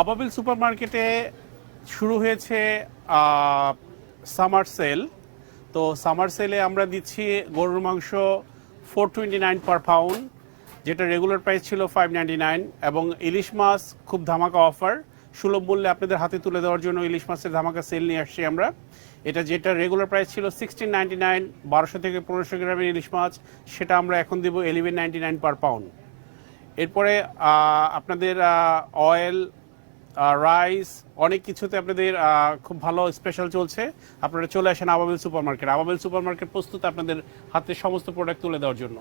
আবাবিল সুপার মার্কেটে শুরু হয়েছে সামার সেল তো সামার সেলে আমরা দিচ্ছি গরুর মাংস four twenty nine per pound যেটা রেগুলার প্রাইস ছিল ফাইভ নাইনটি নাইন এবং ইলিশ মাছ খুব ধামাকা অফার সুলভ মূল্যে আপনাদের হাতে তুলে দেওয়ার জন্য ইলিশ মাছের ধামাকা সেল নিয়ে আসছি আমরা। এটা যেটা রেগুলার প্রাইস ছিল সিক্সটিন নাইনটি নাইন বারোশো থেকে পনেরোশো গ্রামের ইলিশ মাছ, সেটা আমরা এখন দেবো eleven ninety nine per pound এরপরে আপনাদের অয়েল রাইস অনেক কিছুতে আপনাদের খুব ভালো স্পেশাল চলছে। আপনারা চলে আসেন Ababil super market Ababil super market প্রস্তুত আপনাদের হাতে সমস্ত প্রোডাক্ট তুলে দেওয়ার জন্য।